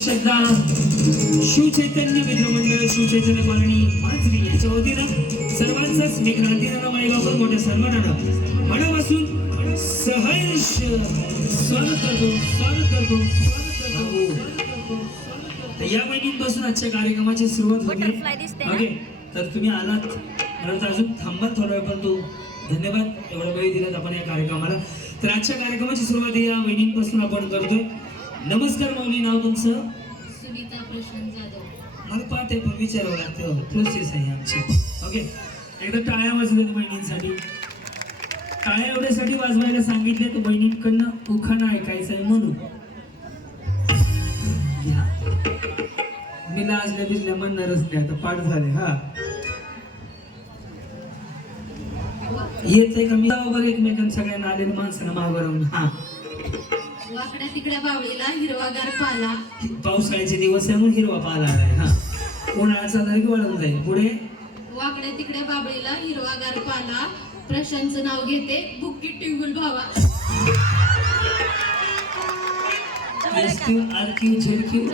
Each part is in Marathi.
श्रद्धा शिवचैतन्य मित्रमंडळ शिवचैतन्य कॉलनी मांजरी याच्या वतीनं सर्वांचाच मी क्रांतीनाना माईबाबा मोठ्या सन्मानानं मनापासून सहर्ष स्वागत करतो स्वागत करतो स्वागत करतो. तर या महिन्यापासून आजच्या कार्यक्रमाची सुरुवात होते? ओके तर तुम्ही आलात. मला अजून थांबा थोडा वेळ पण तो धन्यवाद एवढा वेळ दिलात आपण या कार्यक्रमाला. तर आजच्या कार्यक्रमाची सुरुवात या वहिनींपासून आपण करतोय. नमस्कार मौली नाव तुमचं? सुनीता प्रशांत जाधव. मला पाहते पण विचारावं लागतं. प्रोसेस आहे आमची. ओके एकदा टाळ्या वाजल्यात बहिणींसाठी. टाळ्या एवढ्यासाठी वाजवायला सांगितले तर बहिणींकडनं उखाणा ऐकायचं आहे म्हणून. मी लाजल्या बिजल्या म्हणणारच नाही आता पाठ झाले हा. येते का मी? बरं एकमेकांना सगळ्यांना आलेल्या माणसांना मागवरून हा. वाकड्या तिकड्या बावळीला हिरवागार पाला. पावसाळ्याचे दिवस आहे म्हणून हिरवा पाला आलाय हा. उन्हाळ्याचा तरी वळून जाईल. पुढे? वाकड्या तिकड्या बाबळीला हिरवागार पाला. प्रशांतचं नाव घेते बुक्की टिंगुल भावा. S Q R Q Z Q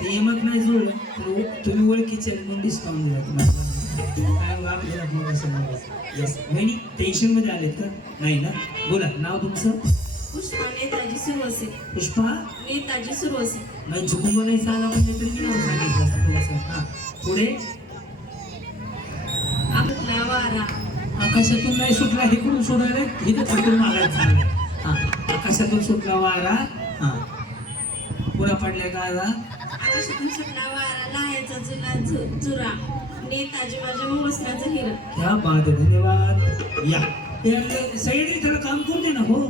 ते यमक नाही जुळलं तर तुम्ही ओळखीचे म्हणून डिस्काउंट दिला तुम्हाला. टेन्शनमध्ये आलेत का? नाही ना? बोला नाव तुमचं? पुष्पा नेताजी सुरवसे पुष्पा? नेताजी सुरवसे नाही झुकून बोलायचं आला म्हणजे तरी मी नाव सांगितलं असतं हा पुढे? आपला वारा. आकाशातून नाही सुटला हे कुठून सोडायला इथं थकून मागायला चाललंय हा आकाशातून सुटला वारा. हा. पुरा पडल्या का आकाशातून सुटला वारा चुरा नेताजी माझ्या मुंगसनाचं हिर. क्या बात आहे धन्यवाद. या. सगळ्यांनी त्याला काम करू दे ना हो.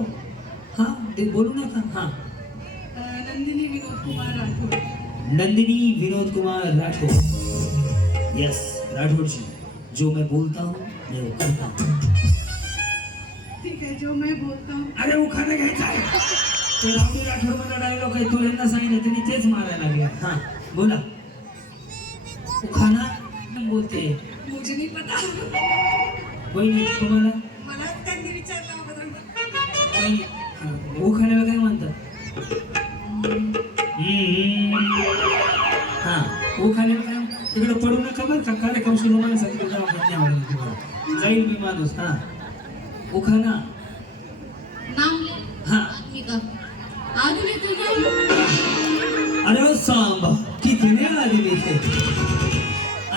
हा ते बोलू नका. हा. नंदिनी विनोद कुमार राठोड. नंदिनी विनोद कुमार राठौर यस राठौर जी जो मैं बोलता हूँ मैं वो करता हूँ. ठीक है जो मैं बोलता हूँ. अरे वो खाना घ्यायचा आहे. ते राहुल राठोड मला डायलॉग आहे तो यांना सांगितलं त्यांनी तेच मारायला लागले. हा. बोला. वो खाना बोलते. मुझे नहीं पता वहिनी तुम्हाला? मला त्यांनी विचारलं वहिनी हा, वो खाण्याला काय म्हणतात. हा. वो खाण्याला काय तिकडे पडू नका बरं का. कार्यक्रम सुरू तुम्हाला. जाईल मी माणूस. हा. वो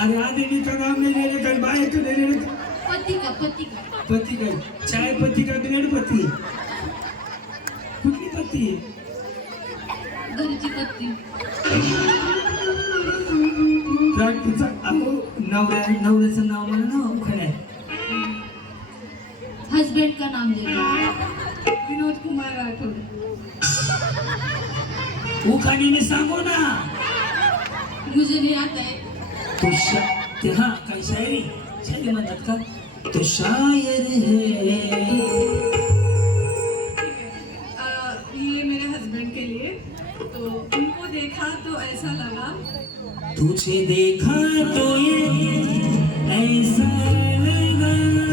अरे का नाम नहीं ले लेकर बाय तो ले लेकर पति का पति का पति? का चाय पत्ती का बिना पत्ती कुठली पत्ती घरची पत्ती तिचा अहो नवऱ्या नवऱ्याचं नाव मला ना उखाणे हस्बैंड का नाम विनोद कुमार राठौड़ उखाणे मी सांगू ना। मुझे नहीं आता है। तो शा ते शायरी शायरी म्हणतात का तो शायर है ये मेरे हस्बैंड के लिए। तो उनको देखा तो ऐसा लगा। तुझे देखा तो ये ऐसा लगा।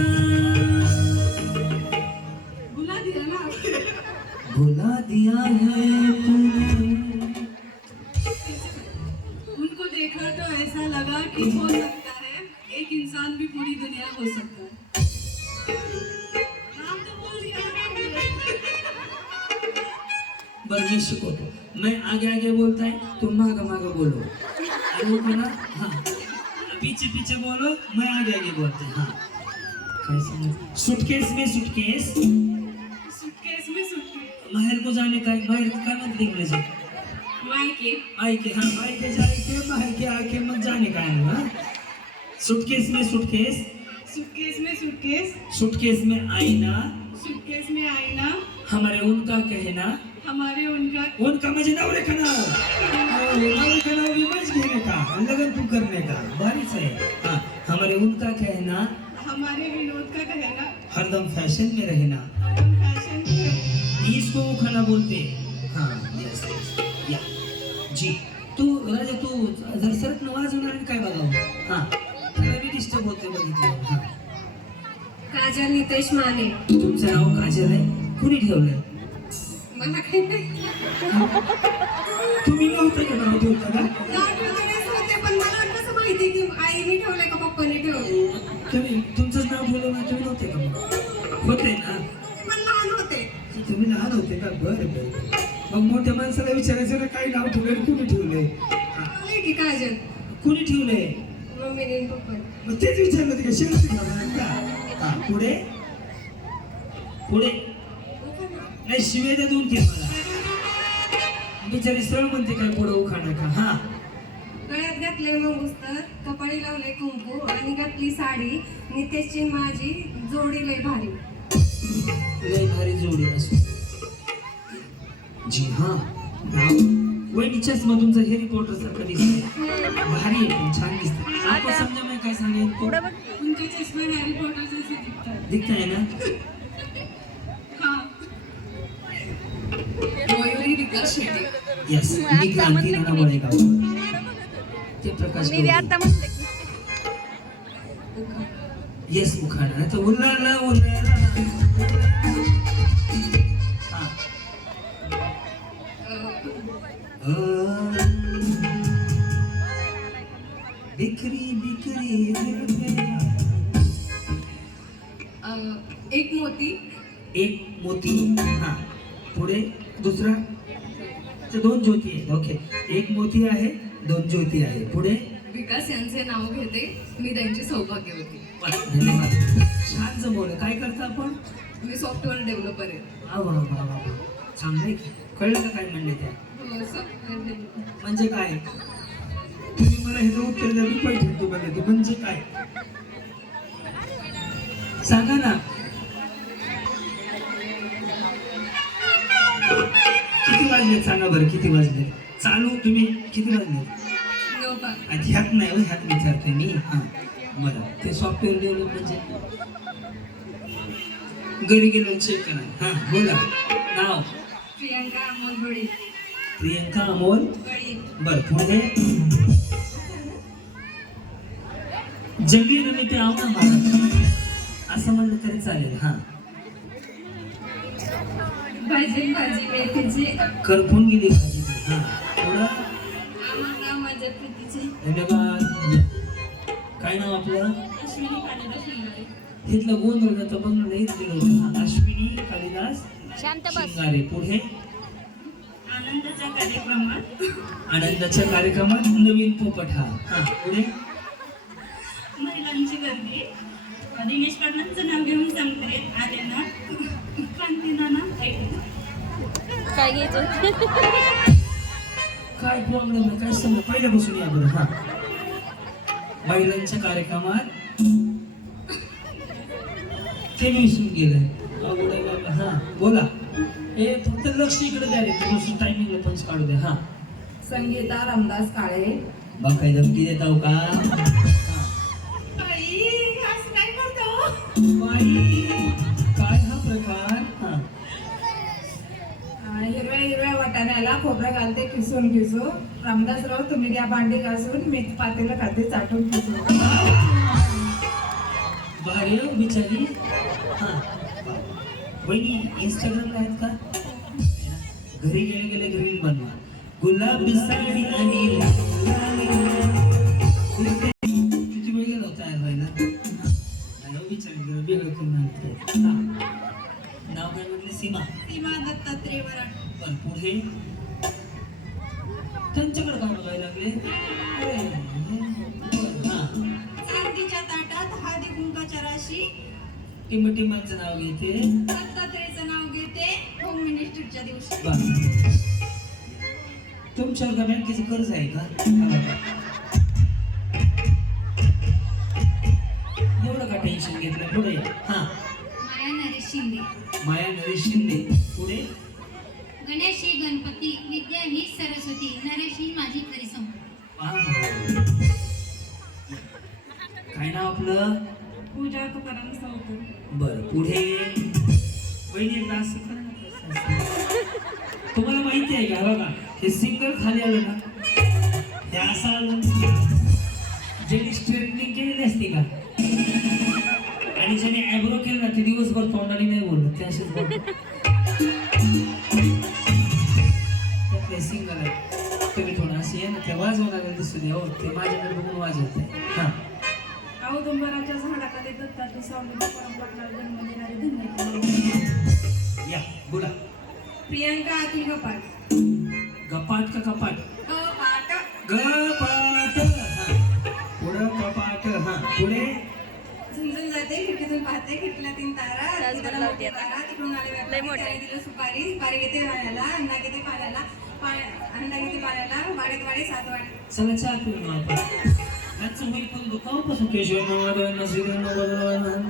देखा तो ऐसा लगा कि हो सकता है एक इंसान भी पूरी दुनिया हो सकता है। तो बोल दिया बरं मी आगे आगे बोलता है तुम माग माग बोलो। वो ना हाँ। पीछे पीछे बोलो मैं आगे आगे बोलते हैं हाँ। सुटकेस में सुटकेस सूटकेस में सूटकेस महल को जाने का महल का मत इंग्लिश मायके हाँ आई के जाए के महल आके मत जाने का है हाँ। सुटकेस में सुटकेस। सूटकेस में सूटकेस। सुटकेस में आईना। सूटकेस में आईना। हमारे उनका कहना। हमारे उनका। उनका का नाव हो, नवरे का घेने लगन तू करने का बारिश है। हाँ हमारे उनका कहना। हमारे विनोद का कहना। हरदम फ़ैशन में रहना। हम फ़ैशन में इसको वो खाना बोलते हैं। हाँ। जी. तू राजा तू जर सरक वाजवणार आणि काय बघावं? हां. त्याला मी डिस्टर्ब होते बघितलं हां. काजल नितेश माने. तुमचं नाव काजल आहे? कुणी ठेवलंय? मला काही नाही. तुम्ही नव्हतं का नाव का? होते पण मला कसं माहिती की आईने ठेवलंय का पप्पाने ठेवलंय. तुम्ही तुमचंच नाव ठेवलं ना तुम्ही नव्हते का मग? होते ना. ते पण लहान होते. तुम्ही लहान होते का? बरं बरं. मग मोठ्या माणसाला विचारायचं ना काय नाव ठेवलंय आणि कुणी ठेवलंय? आले की काजल कुणी ठेवलंय? मम्मीने मग तेच विचारलं का शेवटी का? पुढे? पुढे? नाही शिवे द्या दोन तीन मला. बिचारी सरळ म्हणते काय पुढे उखाणं का? हा. गळ्यात घातले मंगूस्तर कपाळी लावले कुंकू आणि घातली साडी. नितेशची माझी जोडी लय भारी. लय भारी जोडी असो जी हा. नाव वहिनी चष्मा तुमचा हेरी पॉटर सारखा दिसतोय. भारी आहे छान दिसतंय. आपण समजा मी काय सांगेन तो उनके चष्मे हॅरी पॉटर जैसे दिखतात दिखताय ना? हा. यस मी क्रांती नावामुळे गाव ते प्रकाश मी आता येस उखाणा तर उल्लाला उल्लाला एक मोती हा पुढे दुसरा दोन ज्योती आहेत ओके. एक मोती आहे दोन ज्योती आहे. पुढे? विकास यांचे नाव घेते मी त्यांची सौभाग्यवती धन्यवाद. छान जमवलं. काय करता आपण? मी सॉफ्टवेअर डेव्हलपर आहे. वा वा. चांगलं आहे. कळलं का काय म्हणले त्या? डेव्हलपर म्हणजे काय? तुम्ही मला हे उत्तर द्या मी पैसे तुम्हाला ते. म्हणजे काय? सांगा ना. वाजले सांगा बरं किती वाजले? चालू तुम्ही किती वाजले? ह्यात नाही हो, ह्यात विचारतोय मी. हां बरं. ते सॉफ्टवेअर डेव्हलप म्हणजे? घरी गेलो चेक करा. हां बोला. नाव? प्रियंका अमोल प्रियंका अमोल? बर पुढे जंगली रमी ते मला असं म्हणलं तरी चालेल. हा. भाजी भाजी मेथीची. करपून गेली भाजी. ती. हा पुढं आम्हाला माझ्या प्रीतीची. धन्यवाद काय नाव आपलं? अश्विनी कालिदास शिंगारे. तिथलं गोंधळ जातं बघ नाही दिलं होतं. अश्विनी कालिदास शांत बस. शिंगारे. पुढे? आनंदाच्या कार्यक्रमात. आनंदाच्या कार्यक्रमात नवीन पोपट. हा हा पुढे? महिलांची गर्दी. दिनेश पाटलांचं नाव घेऊन सांगते. आले ना काय घ्यायचं? काय प्रॉब्लेम आहे? काय समज पहिल्यापासून या बरं हा. महिलांच्या कार्यक्रमात ते गेलं आहे बाबा हा. बोला. ए फक्त लक्ष इकडे द्या रे. तुम्ही टायमिंगला पंच काढू द्या हा. संगीता रामदास काळे. बघ काही धमकी देत आहो का? हा. असं काय करतो? बाई, वाटाण्याला खोबरं घालते किसून किसून रामदासराव तुम्ही द्या भांडी घासून मी पातेलं खाते चाटून किसून भारी हो बिचारी. हा. इंस्टाग्रामला आहेत का? घरी गेले गेले रील बनवा. गुलाबी साडी आणि होता व्हायला जरा वेगळं करून आणते. हा. नाव काय म्हटलं? सीमा. सीमा दत्तात्रय वराड. पण पुढे? टिंब टिंबांचं नाव घेते. दत्तात्रयचं नाव घेते. होम मिनिस्टरच्या दिवशी. बरं. तुमच्यावर का बँकेचं कर्ज आहे का? एवढं का टेन्शन घेतलं? पुढे. हा. माया नरेश शिंदे. माया नरेश शिंदे. पुढे. गणेश ही गणपती विद्या ही सरस्वती. नरेश ही माझी खरी संपत्ती. काय नाव आपलं? पूजा तुकाराम सावकर बर पुढे? एकदा असं करा ना. तुम्हाला माहिती आहे का बघा हे सिंगल खाली आलं ना हे असं आलं. ज्यांनी स्ट्रेटनिंग केलेली असते का आणि ज्यांनी ॲब्रो केलं ना ते दिवसभर तोंडाने नाही बोलत ते असेच ते सिंगल आहे तुम्ही थोडं असे आहे ना ते वाजवणारे दिसू दे हो ते माझ्याकडे बघून वाजवत. आहे हां. औदुंबराच्या झाडाखाली दत्ताची सावली परंपरा जन्म देणारे धन्य या बोला. प्रियांका अतुल गपाट. गपाट का कपाट? गपाट. गपाट. हां पुढं कपाट हां. पुढे? जाते खिडकीतून पाहते खिडकीला तीन तारा तारा तिकडून आले दिलं सुपारी सुपारी घेते पाण्याला अंडा घेते पाण्याला अंडा घेते पाण्याला वाड्यात वाडे सात वाडे चला चहा पिऊन येऊ पण दुखावपासून केशव नवरवण श्रीधर नवरवण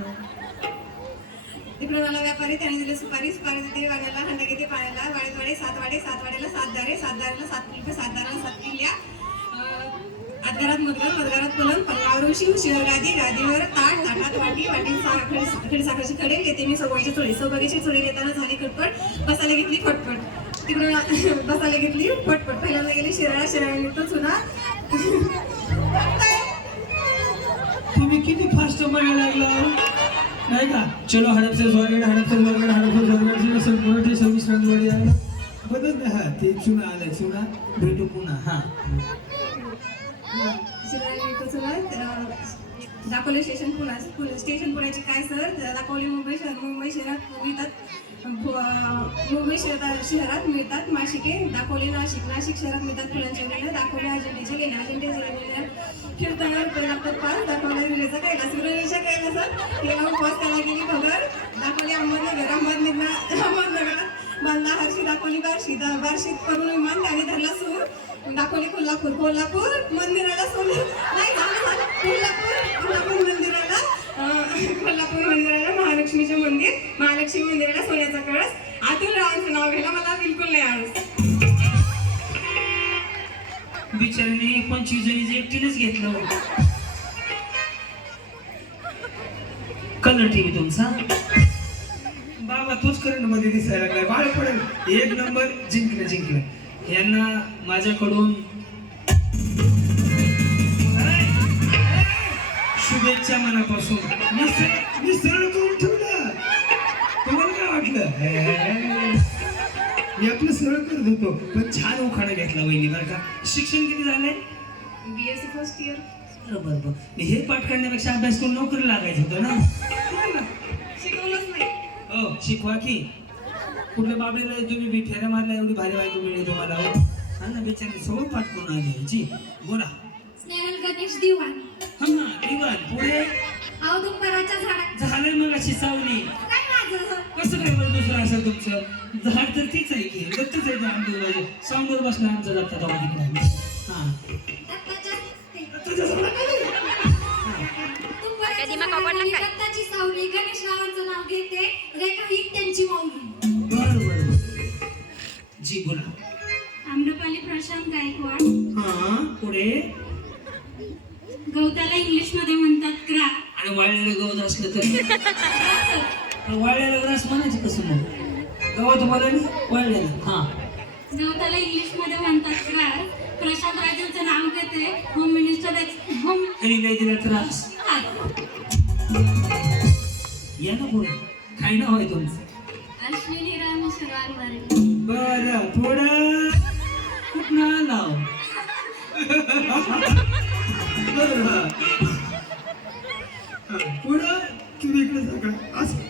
तिकडून व्यापारी त्याने दिलं सुपारी सुपारी देते वाड्याला अंडा घेते पाण्याला वाड्यात वाडे सात वाडे सात वाड्याला सात दारे सात दारेला सात किल्पे सात दाराला सात किल्ल्या अं, आतघरात मधगर पुलन पल्लावर उशी उशीवर गादी गादीवर ताट ताटात वाटी वाटी साखर खडी साखरची कडे येते मी सवयीची चोळी. सवयीची चोळी येताना झाली खटपट बसायला घेतली फटफट. तिकडून बसायला घेतली फटफट. पहिल्यांदा गेली शिराळा शिराळा तो चुना. तुम्ही किती फास्ट म्हणायला लागला? नाही का? चलो हडपसर स्वागत हडपसर स्वागत हडपसर स्वागत. श्री संपूर्ण सव्वीस रंगवाडी आहे बदल ना हा ते चुना आलं चुना. भेटू पुन्हा हा. शिराळा तो चुना दापोली स्टेशन पुणा स्टेशन पुण्याची काय सर? दापोली मुंबई शहर मुंबई शहरात मिळतात. मुंबई शहरात शहरात मिळतात माशिके दापोली नाशिक. नाशिक शहरात मिळतात फुलांच्या गेल्या दाखवल्या अजिंठ्याच्या गेल्या अजिंठ्याच्या गेल्या कीर्तनावर लागतात पाच दाखवल्या विलेचा कैलास विलेच्या कैलासात हे उपवास त्याला गेली खबर दाखवली अहमदनगर अहमदनगर अहमदनगरात बांधला हरशी दाखवली बारशी दा- बारशीत करून विमान त्याने धरला सूर. दाखवली कोल्हापूर कोल्हापूर मंदिराला सोनी नाही कोल्हापूर कोल्हापूर मंदिराला कोल्हापूर मंदिराला महालक्ष्मीचं मंदिर महालक्ष्मी मंदिराला सोन्याचा कळस. अतुल रावांचं नाव घ्यायला मला बिलकुल नाही आळस. बिचाराने पंचवीस जणीच एकटीनेच घेतलं कलर टीव्ही तुमचा. बाबा तूच करंटमध्ये दिसायला लागलाय. बाळ पडेल. एक नंबर जिंकलं जिंकलं. यांना माझ्याकडून शुभेच्छा मनापासून. मी सर- करून ठेवलं. तुम्हाला काय वाटलं? आपलं सरळ करत होतो. पण छान उखाणा घेतला वहिनी बरं का? शिक्षण किती झालंय? बी एस फर्स्ट इयर बरं बरं बरं. हे पाठ करण्यापेक्षा अभ्यास करून नोकरी लागायचं होतं ना? हो ना? शिकवलंच नाही. हो शिकवा की. कुठल्या बाबेला तुम्ही बी फेऱ्या मारल्या एवढी भारी बायको मिळेल तुम्हाला? हो. हा ना बिचारी सगळं पाठ करून आली जी बोला. स्नेहल गणेश दिवाण. हा ना दिवाण. पुढे? झालंय मग अशी सावली. कसं काय बरं दुसरं असेल तुमचं? झाड तर तीच आहे की. दत्तच आहे ते आमचं साऊंडवर बसला आमचा दत्ता हा. ते- समोर दत्ताची सावली. गणेश रावांचं नाव घेते. रेखा ही त्यांची माऊली. बरं. जी बोला. आम्रपाली प्रशांत गायकवाड. हा पुढे? गवताला इंग्लिशमध्ये म्हणतात क्रा आणि वाळलेलं गवत असलं तर? वाळलेलं ग्रास म्हणायचं कसं मग? गवत मला वाळलेलं. हा. गवताला इंग्लिशमध्ये म्हणतात क्रास प्रशांत राजांचं नाव घेते होम मिनिस्टर होम नाही दिला त्रास या ना पुढे. काय नाव आहे तुमचं. अश्विनी राम वारे. बरं पुढं कुठं आलाव बरं पुढं तुम्ही इकडे असं असं.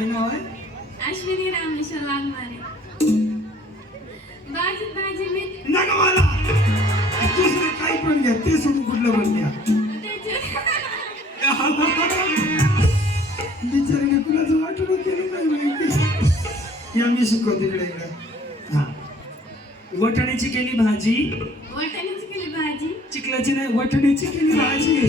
काय नाव आहे अश्विनी रामेश्वर वाघमारे. बाजी बाजी मी नका मला. दुसरं काही पण घ्या ते सोडून कुठलं पण घ्या. बिचारीने कुणाचं वाटलं केलं नाही माहिती या मी शिकवते इकडे इकडे. हा. वटाण्याची केली भाजी. वाटाण्याची केली भाजी. चिखलाची नाही वटाण्याची केली भाजी.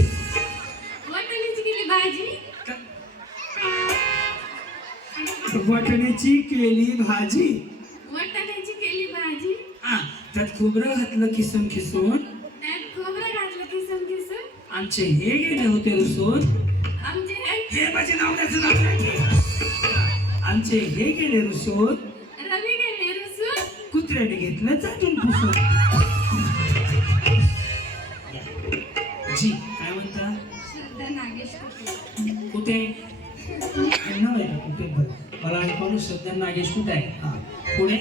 वटाण्याची केली भाजी. वाटाण्याची केली भाजी. हा त्यात खोबरं घातलं किसून खिसून त्यात खोबरं घातलं किसून किसून. आमचे हे गेले होते रुसून आमचे हे माझे नाव त्याचं नाव नाही. आमचे हे गेले रुसून रवी गेले रुसून कुत्र्याने घेतलं चाटून पुसून. जी काय म्हणता? श्रद्धा नागेश कुठे? का कुठे? बरं. ऐकवलं श्रद्धा नागेश कुठे आहे. हा. पुढे?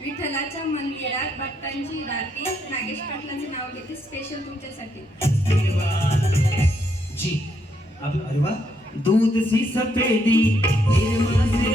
विठ्ठलाच्या मंदिरात भक्तांची रात्री नागेश पाटलांचे नाव घेते. स्पेशल तुमच्यासाठी. जी. अरे वा. दूध सी सफेदी निर्मल से